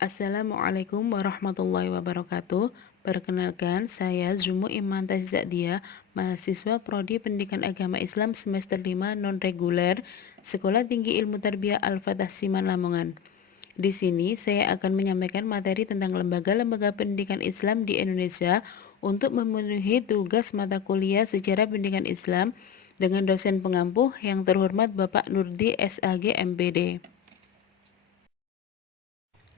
Assalamualaikum warahmatullahi wabarakatuh. Perkenalkan, saya Zumu Imantas Zakdia, mahasiswa Prodi Pendidikan Agama Islam semester 5 non-reguler, Sekolah Tinggi Ilmu Tarbiyah Al-Fatah Siman Lamongan. Di sini saya akan menyampaikan materi tentang lembaga-lembaga pendidikan Islam di Indonesia untuk memenuhi tugas mata kuliah Sejarah Pendidikan Islam dengan dosen pengampu yang terhormat Bapak Nurdi SAG MPD.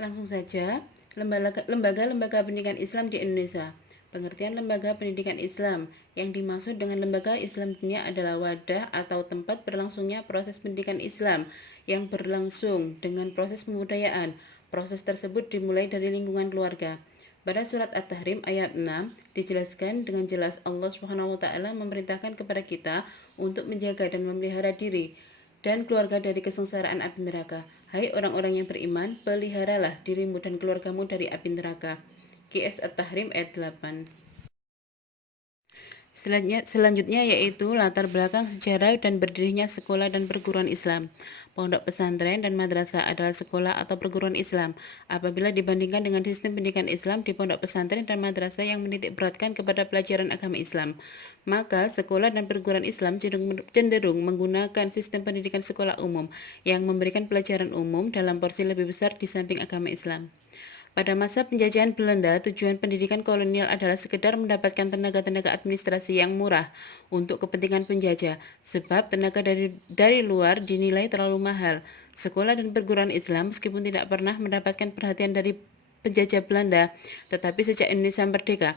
Langsung saja, lembaga-lembaga pendidikan Islam di Indonesia. Pengertian lembaga pendidikan Islam yang dimaksud dengan lembaga Islam dunia adalah wadah atau tempat berlangsungnya proses pendidikan Islam yang berlangsung dengan proses pembudayaan. Proses tersebut dimulai dari lingkungan keluarga. Pada surat At-Tahrim ayat 6 dijelaskan dengan jelas Allah SWT memerintahkan kepada kita untuk menjaga dan memelihara diri dan keluarga dari kesengsaraan api neraka. Hai orang-orang yang beriman, peliharalah dirimu dan keluargamu dari api neraka. QS At-Tahrim ayat 8. Selanjutnya yaitu latar belakang sejarah dan berdirinya sekolah dan perguruan Islam. Pondok pesantren dan madrasah adalah sekolah atau perguruan Islam. Apabila dibandingkan dengan sistem pendidikan Islam di pondok pesantren dan madrasah yang menitik beratkan kepada pelajaran agama Islam, maka sekolah dan perguruan Islam cenderung menggunakan sistem pendidikan sekolah umum yang memberikan pelajaran umum dalam porsi lebih besar di samping agama Islam. Pada masa penjajahan Belanda, tujuan pendidikan kolonial adalah sekedar mendapatkan tenaga-tenaga administrasi yang murah untuk kepentingan penjajah, sebab tenaga dari luar dinilai terlalu mahal. Sekolah dan perguruan Islam meskipun tidak pernah mendapatkan perhatian dari penjajah Belanda, tetapi sejak Indonesia merdeka,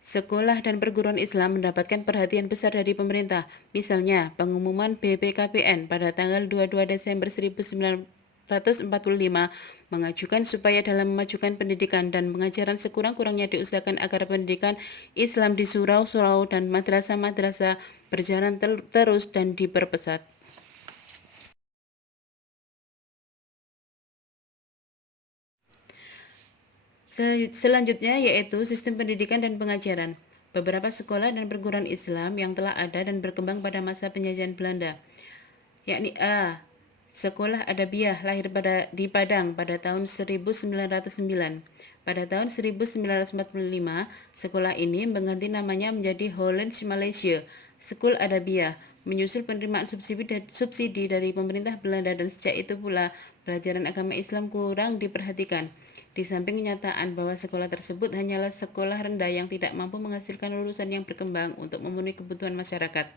sekolah dan perguruan Islam mendapatkan perhatian besar dari pemerintah. Misalnya, pengumuman BPKBN pada tanggal 22 Desember 1945 mengajukan supaya dalam memajukan pendidikan dan pengajaran sekurang-kurangnya diusahakan agar pendidikan Islam di surau-surau dan madrasah-madrasah berjalan terus dan diperpesat. Selanjutnya yaitu sistem pendidikan dan pengajaran. Beberapa sekolah dan perguruan Islam yang telah ada dan berkembang pada masa penjajahan Belanda, yakni A. Sekolah Adabiah lahir di Padang pada tahun 1909. Pada tahun 1945, sekolah ini mengganti namanya menjadi Holland Malaysia School Adabiah, menyusul penerimaan subsidi dari pemerintah Belanda, dan sejak itu pula pelajaran agama Islam kurang diperhatikan. Di samping kenyataan bahwa sekolah tersebut hanyalah sekolah rendah yang tidak mampu menghasilkan lulusan yang berkembang untuk memenuhi kebutuhan masyarakat.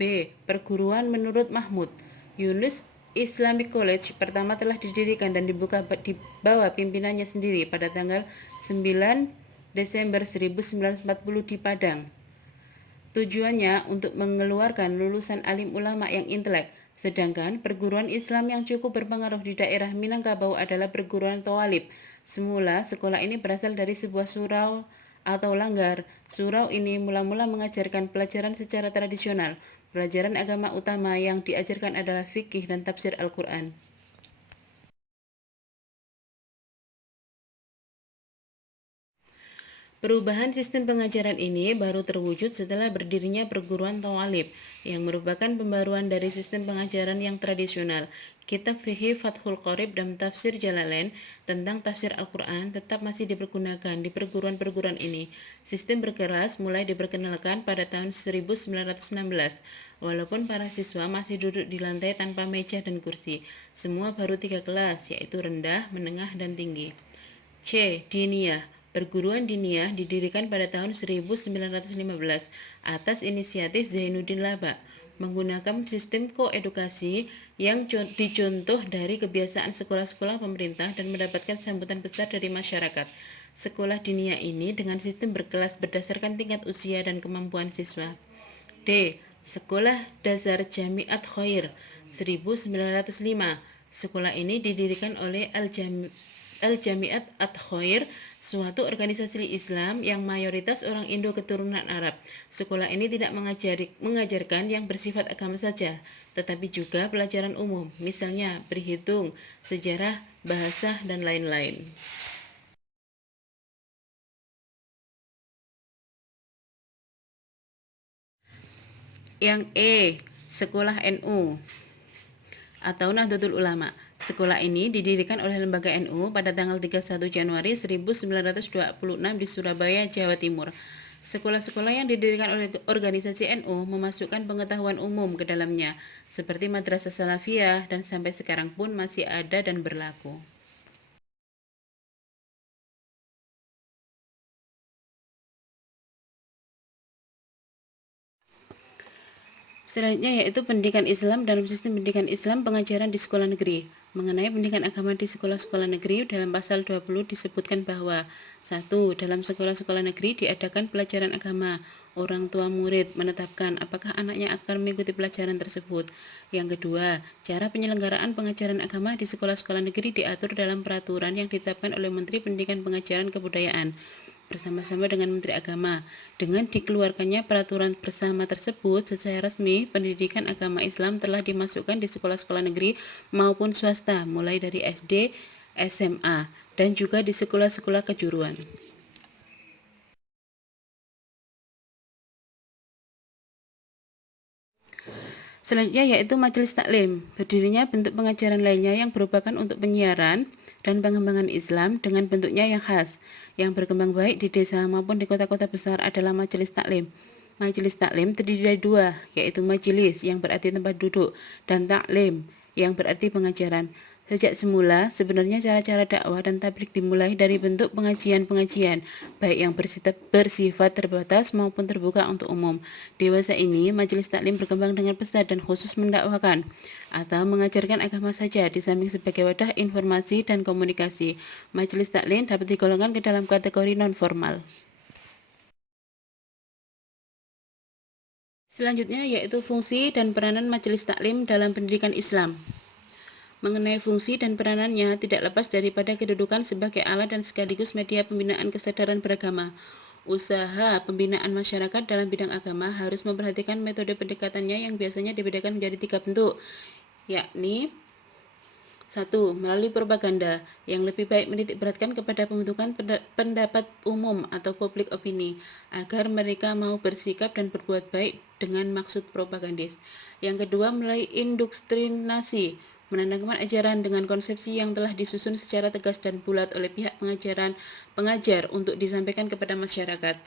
B. Perguruan menurut Mahmud. Yunus Islamic College pertama telah didirikan dan dibuka di bawah pimpinannya sendiri pada tanggal 9 Desember 1940 di Padang. Tujuannya untuk mengeluarkan lulusan alim ulama yang intelek, sedangkan perguruan Islam yang cukup berpengaruh di daerah Minangkabau adalah perguruan Tawalib. Semula sekolah ini berasal dari sebuah surau atau langgar. Surau ini mula-mula mengajarkan pelajaran secara tradisional. Pelajaran agama utama yang diajarkan adalah fikih dan tafsir Al-Quran. Perubahan sistem pengajaran ini baru terwujud setelah berdirinya perguruan Tawalib, yang merupakan pembaruan dari sistem pengajaran yang tradisional. Kitab Fikih Fathul Qorib dan Tafsir Jalalain tentang tafsir Al-Quran tetap masih dipergunakan di perguruan-perguruan ini. Sistem berkelas mulai diperkenalkan pada tahun 1916, walaupun para siswa masih duduk di lantai tanpa meja dan kursi. Semua baru 3 kelas, yaitu rendah, menengah, dan tinggi. C. Diniyah. Perguruan Diniyah didirikan pada tahun 1915 atas inisiatif Zainuddin Laba, menggunakan sistem koedukasi yang dicontoh dari kebiasaan sekolah-sekolah pemerintah dan mendapatkan sambutan besar dari masyarakat. Sekolah Diniyah ini dengan sistem berkelas berdasarkan tingkat usia dan kemampuan siswa. D. Sekolah Dasar Jamiat Khair 1905. Sekolah ini didirikan oleh Al-Jamiat At-Khair, suatu organisasi Islam yang mayoritas orang Indo keturunan Arab. Sekolah ini tidak mengajarkan yang bersifat agama saja, tetapi juga pelajaran umum, misalnya berhitung, sejarah, bahasa, dan lain-lain. Yang E. Sekolah NU atau Nahdlatul Ulama. Sekolah ini didirikan oleh Lembaga NU pada tanggal 31 Januari 1926 di Surabaya, Jawa Timur. Sekolah-sekolah yang didirikan oleh organisasi NU memasukkan pengetahuan umum ke dalamnya, seperti Madrasah Salafiyah, dan sampai sekarang pun masih ada dan berlaku. Selanjutnya yaitu pendidikan Islam dalam sistem pendidikan Islam pengajaran di sekolah negeri. Mengenai pendidikan agama di sekolah-sekolah negeri, dalam pasal 20 disebutkan bahwa 1. Dalam sekolah-sekolah negeri diadakan pelajaran agama. Orang tua murid menetapkan apakah anaknya akan mengikuti pelajaran tersebut. Yang kedua, cara penyelenggaraan pengajaran agama di sekolah-sekolah negeri diatur dalam peraturan yang ditetapkan oleh Menteri Pendidikan Pengajaran Kebudayaan bersama-sama dengan Menteri Agama. Dengan dikeluarkannya peraturan bersama tersebut, secara resmi pendidikan agama Islam telah dimasukkan di sekolah-sekolah negeri maupun swasta, mulai dari SD, SMA, dan juga di sekolah-sekolah kejuruan. Selanjutnya yaitu Majelis Taklim. Berdirinya bentuk pengajaran lainnya yang merupakan untuk penyiaran dan pengembangan Islam dengan bentuknya yang khas, yang berkembang baik di desa maupun di kota-kota besar adalah Majelis Taklim. Majelis Taklim terdiri dari dua, yaitu majelis yang berarti tempat duduk dan taklim yang berarti pengajaran. Sejak semula, sebenarnya cara-cara dakwah dan tabligh dimulai dari bentuk pengajian-pengajian, baik yang bersifat terbatas maupun terbuka untuk umum. Dewasa ini, majelis taklim berkembang dengan pesat dan khusus mendakwakan atau mengajarkan agama saja, di samping sebagai wadah informasi dan komunikasi. Majelis taklim dapat digolongkan ke dalam kategori non-formal. Selanjutnya yaitu fungsi dan peranan majelis taklim dalam pendidikan Islam. Mengenai fungsi dan peranannya tidak lepas daripada kedudukan sebagai alat dan sekaligus media pembinaan kesadaran beragama. Usaha pembinaan masyarakat dalam bidang agama harus memperhatikan metode pendekatannya yang biasanya dibedakan menjadi 3 bentuk, yakni 1. Melalui propaganda, yang lebih baik menitik beratkan kepada pembentukan pendapat umum atau public opini, agar mereka mau bersikap dan berbuat baik dengan maksud propagandis. Yang kedua, melalui indoktrinasi, menanamkan ajaran dengan konsepsi yang telah disusun secara tegas dan bulat oleh pihak pengajar untuk disampaikan kepada masyarakat.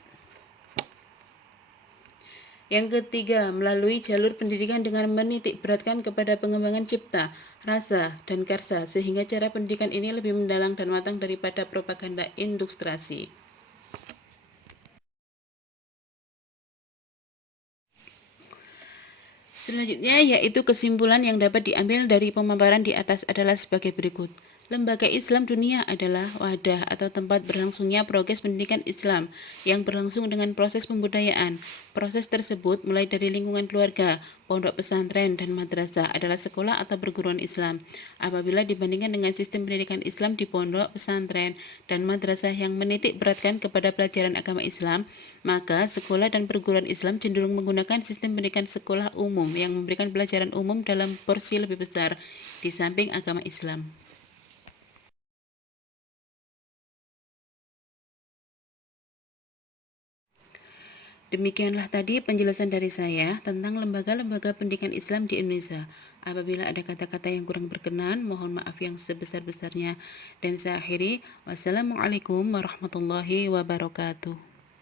Yang ketiga, melalui jalur pendidikan dengan menitik beratkan kepada pengembangan cipta, rasa, dan karsa, sehingga cara pendidikan ini lebih mendalam dan matang daripada propaganda industriasi. Selanjutnya yaitu kesimpulan yang dapat diambil dari pemaparan di atas adalah sebagai berikut. Lembaga Islam Dunia adalah wadah atau tempat berlangsungnya progres pendidikan Islam yang berlangsung dengan proses pembudayaan. Proses tersebut mulai dari lingkungan keluarga, pondok pesantren, dan madrasah adalah sekolah atau perguruan Islam. Apabila dibandingkan dengan sistem pendidikan Islam di pondok, pesantren, dan madrasah yang menitik beratkan kepada pelajaran agama Islam, maka sekolah dan perguruan Islam cenderung menggunakan sistem pendidikan sekolah umum yang memberikan pelajaran umum dalam porsi lebih besar di samping agama Islam. Demikianlah tadi penjelasan dari saya tentang lembaga-lembaga pendidikan Islam di Indonesia. Apabila ada kata-kata yang kurang berkenan, mohon maaf yang sebesar-besarnya. Dan saya akhiri, wassalamualaikum warahmatullahi wabarakatuh.